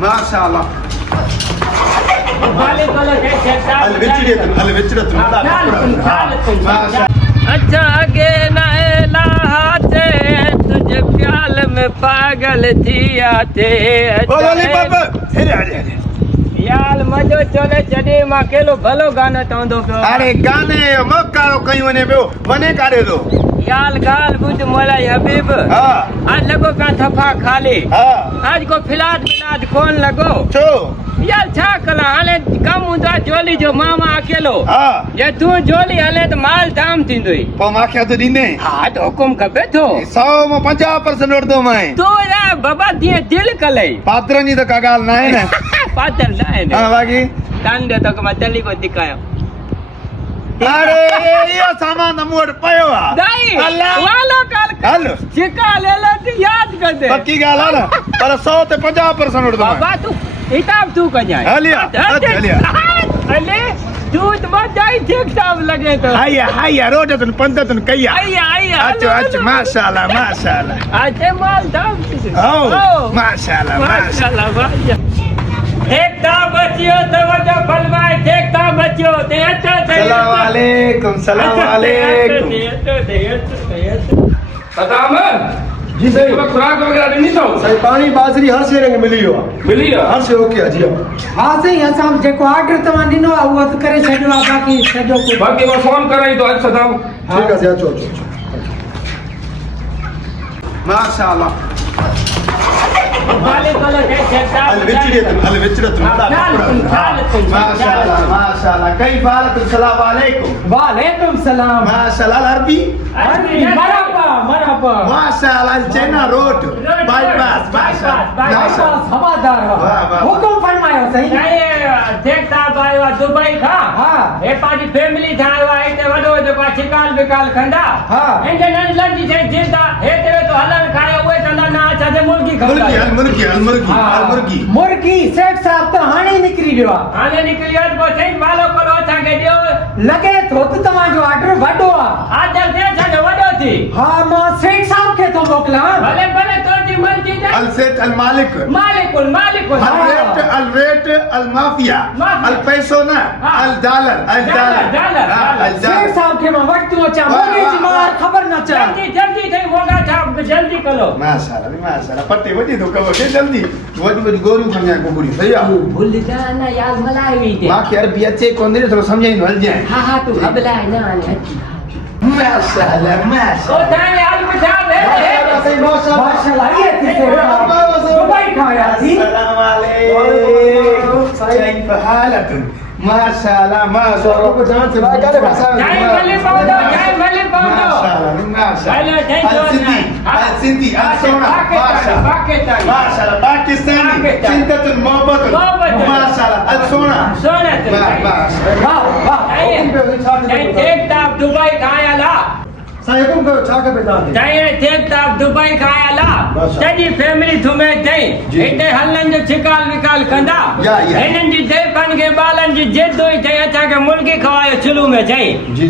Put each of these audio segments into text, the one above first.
माशाल्लाह अच्छा आगे नहलाते तुझे प्याल में पागल थी आते यार मजो चले चढ़े मां केलो भलो गानो चवंदो पियो अरे गाने मकारो कई वने पियो वने काढे थो यार गाल बुध मोलाई हबीब हा आज लगो का थफा खाली हा आज को फिलाद कोन लगो छो यार छा कला हाले कम हूंदा जोली जो मामा अकेलो हा जे तू जोली हले त माल दाम थींदोई पो माखे तो ॾींदे हा त हुकुम खपे थो 100 में 50% वठदो मैं तो यार बाबा दिए दिल कलई पात्रन जी त का ॻाल्हि न आहे न पातल ना है हा बाक़ी कांदे तो मां तली को दिखायो अरे इहो सामान त मूं वटि पियो आहे दाई अल्लाह वालो काल हल छिका ले ले तू याद कर दे पक्की ॻाल्हि आहे न पर 100 ते 50% वठदो बाबा तू हिसाब तू कजाए हलिया हलिया अले तू तो मजाई ठीक साहब लगे तो हाया रोडतन पंदतन कया आया अच्छा माशाल्लाह माशाल्लाह आते माल दाम ओ माशाल्लाह माशाल्लाह भाई देखता बच्चियो तो वजो फलवाए देखता बच्चियो ते अच्छा सलाम वालेकुम सदाम जी सही खुराक वगैरह ॾिनी अथव सही पानी बाजरी हर शइ रंग मिली वियो आहे मिली आहे हर शइ ओके आहे जी हाँ सही असां जेको ऑर्डर तव्हां ॾिनो आहे उहो त करे छॾियो आहे बाक़ी सॼो कुझु बाक़ी मां फोन कराई थो अचु सदाम ठीक आहे अचो माशाल्लाह वाले कलो देखता अल विचरत माशाल्लाह माशाल्लाह कई बालकुम सलाम वालेकुम वालेकुम सलाम माशाल्लाह अरबी मरहबा माशाल्लाह चैना रोड बाईपास बाईपास हवादार वाह, वाह। हुकुम फरमायो सही देखता आयो दुबई खां हाँ हे पाजी फैमिली ठायो आहे हिते वॾो जेको आहे छिकाल बिकाल खंडा हाँ। हिते नंढनि जी चिंता हेते तो हलन खाए उहे चवंदा न असां मुर्गी मुर्गी मुर्गी सेठ साहब त हाणे ई निकिरी वियो आहे हाणे निकली वञ पोइ चई वालो करो असांखे ॾियो लॻे थो त तव्हांजो ऑर्डर वॾो आहे आजल दे छॾो वॾो थी हा मां सेठ साहब खे थो मोकिलियां भले भले तुंहिंजी मर्ज़ी दे अल सेठ अल मालिक मालिकुल अल रेट अल माफिया अल पैसो न अल डॉलर सेठ साहब खे मां वटि थो अचां मोगे जी मां ख़बर न अचां जल्दी थई मोगा छा जल्दी करो माशाल्लाह पट्टी वॾी तो कवर के जल्दी वॾी गोरियूं खणिया कुकुड़ी सही आहे भूल जा न यार मलाई हुई दे मां खे अरबी अचे कोन थोरो समझाईंदो हल जाए हा तू घबराए न हाणे माशाल्लाह ओ ताई यार बुझा दे माशाल्लाह ये थी दुबई खाया थी अस्सलाम वालेकुम कैफ हालकुम माशाल्लाह माशाल्लाह को जान से बात करे जय मले पाउडो माशाल्लाह अल सिंधी अल सोना माशाल्लाह पाकिस्तानी चिंततुल मोहब्बत माशाल्लाह अल सोना वाह देखता दुबई खायाला साहिबम को छा के बेटा जय देखता दुबई खायाला सॼी फैमिली थुमे थई हिते हलन जो छिकाल विकाल कंदा हिननि जी देवकन के बालन जी जिद हुई थई असांखे मुर्गी खवायो चुल्हू में चई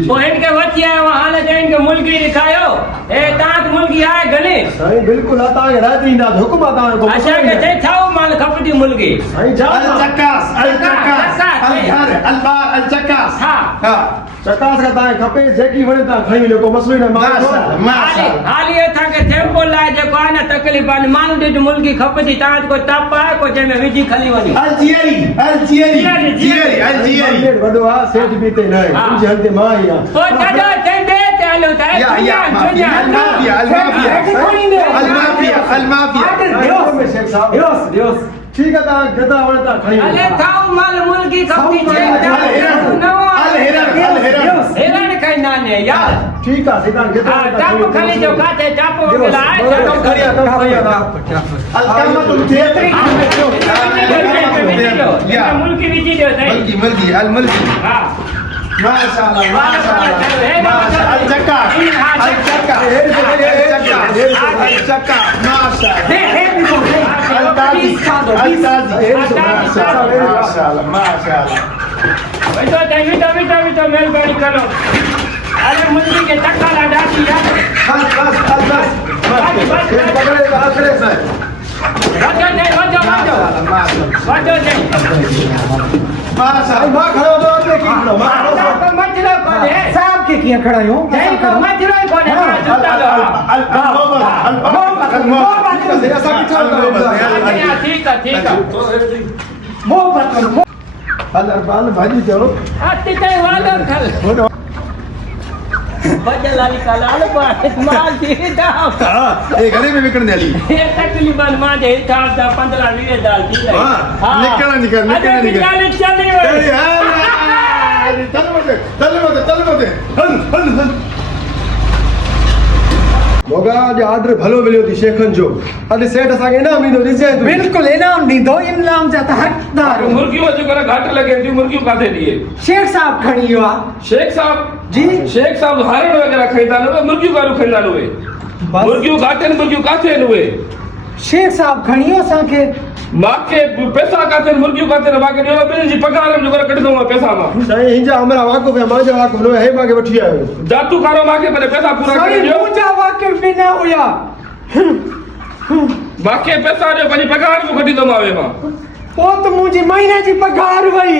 पोइ हिनखे वठी आयो हाणे चई हिनखे मुर्गी ॾेखारियो हे तव्हां मुर्गी आहे घणी साईं बिल्कुलु तव्हांखे राति ईंदा हुकुम आहे तव्हांजो असांखे चई छाओ माल खपंदी मुर्गी साईं अल चकास अल घर अल बार अल चकास हा चकास का तव्हांखे खपे जेकी वणे तव्हां खणी वञो को मसलो न हाली असांखे थेम्पो लाइ जेको आहे न तकलीफ़ आहे माण्हू ॾिठु मुर्गी खपंदी तव्हां को टप आहे को जंहिंमें विझी खणी वञी अलजीरी वॾो आहे सेठ बि हिते न आहे तुंहिंजे हल ते मां ई आहियां पोइ छॾो चई ॿिए ते हलो त ठीक है तव्हां गदा वणे तव्हां खणी हले थाऊ माल मुर्गी खपंदी हेरण खाईंदा आहिनि यार ठीक आहे सीधा गदा टप खणी जो काथे टप वगैरह आहे मुर्गी विझी ॾियो मुर्गी अल मुर्गी हा माशाल्लाह माशाल्लाह अल चक्का माशाल्लाह मेहरबानी करो अरे मुर्गी के चक्का ला डाली यार बस वाटो जे माशाल्लाह मां खड़ो तो की खड़ो मां तो मचलो कोने साहब के किया खड़ा हूं जय को मचलो कोने ठीक है मोहब्बत करो बाल भाजी चलो आते ते वालो खल बजलाली कलाल बात माल दी दा हां ए गली में विकण देली ये तकरीबन मां दे हिसाब दा 15-20 दाल दी हां निकल चल मत हल मोगा आज आर्डर भलो मिलियो थी शेखन जो अॼु सेठ असांखे इनाम ॾींदो ॾिसजांइ तूं बिल्कुल इनाम ॾींदो इनाम जा त हक़दार मुर्गियों जो करे घाट लगे थी मुर्गियों काथे दिए शेख साहब खणी वियो आहे शेख साहब जी शेख साहब हारण वगैरह खैदा न मुर्गियों का खैदा न मुर्गियों घाटे मुर्गियों काथे न हुए शेख साहब खणी वियो असांखे माके पैसा काथे मुर्गियों काथे न माके ॾियो बिन जी पगार जो करे कढदो मां पैसा मां साईं हिंजा हमरा वाक़ुफ़ है मांजा वाक़ुफ़ न है मांखे वठी आयो जातू कारो माके पर पैसा पूरा करे साईं ॾियो मुंहिंजा वाक़िफ़ बि न हुया बाकी पैसा जो पंहिंजी पगार को कढी दो मां वे मां पोइ त मुंहिंजी महीने जी पघार वई